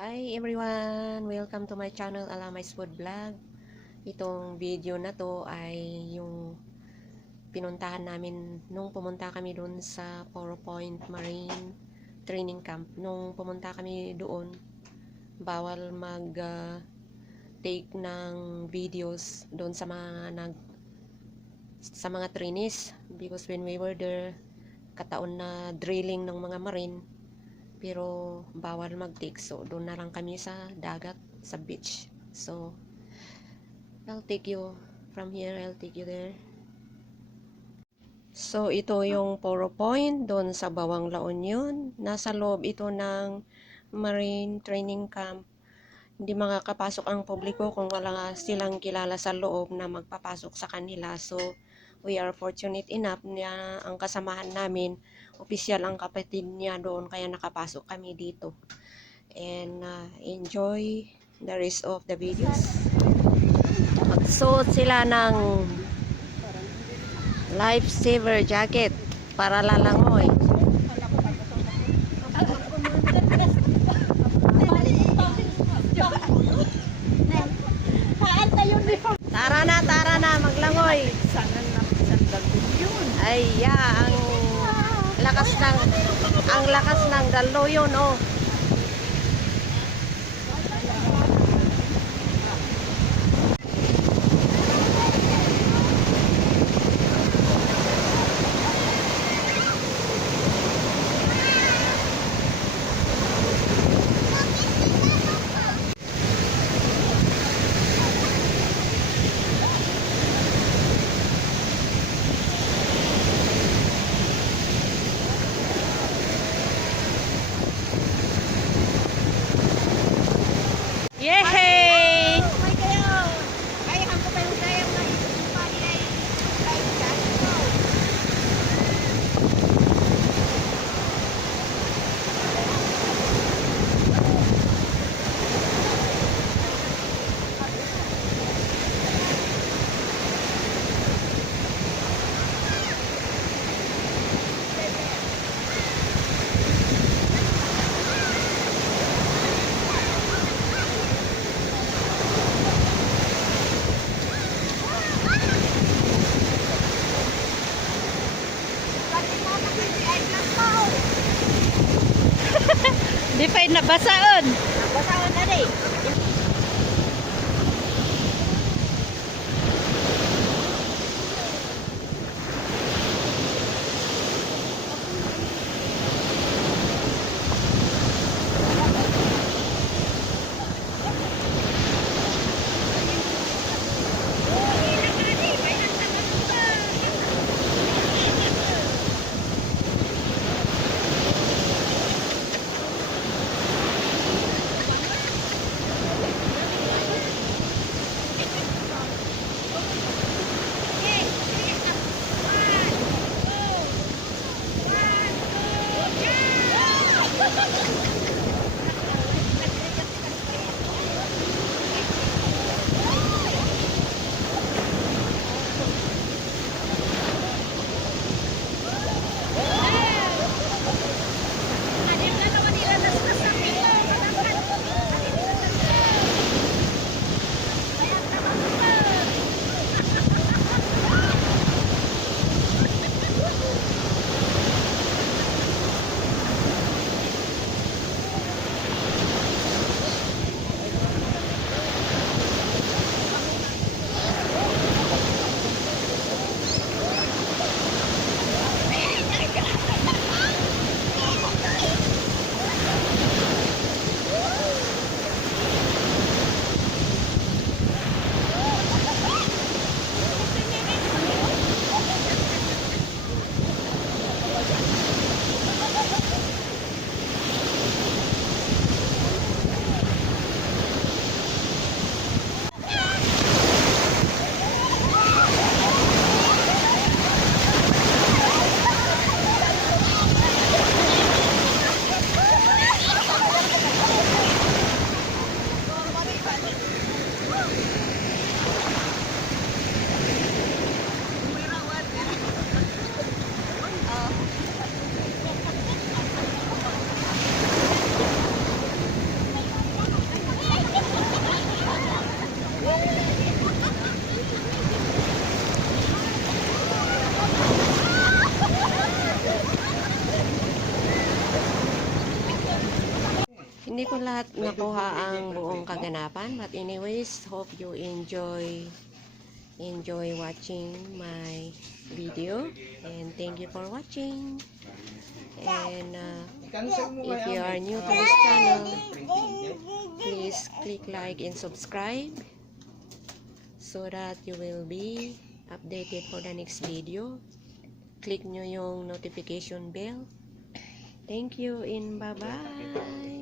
Hi everyone! Welcome to my channel Alamais Food Vlog. Itong video na to ay yung pinuntahan namin nung pumunta kami doon sa Four Point Marine Training Camp. Nung pumunta kami doon, bawal mag uh, take ng videos doon sa mga nag sa mga trainees because when we were there kataon na drilling ng mga marine pero bawal mag-take. So doon na lang kami sa dagat sa beach. So I'll take you from here. I'll take you there. So ito yung Poro Point doon sa Bawang La Union. Nasa loob ito ng Marine Training Camp. Hindi makakapasok ang publiko kung wala silang kilala sa loob na magpapasok sa kanila. So we are fortunate enough na ang kasamahan namin opisyal ang kapatid niya doon kaya nakapasok kami dito. And uh, enjoy the rest of the videos. Magsuot sila ng lifesaver jacket para lalangoy ay ya ang lakas ng ang lakas ng dalo yun oh Yeah. Di pa nabasaon. Hindi ko lahat nakuha ang buong kaganapan. But anyways, hope you enjoy enjoy watching my video. And thank you for watching. And uh, if you are new to this channel, please click like and subscribe so that you will be updated for the next video. Click nyo yung notification bell. Thank you and bye-bye.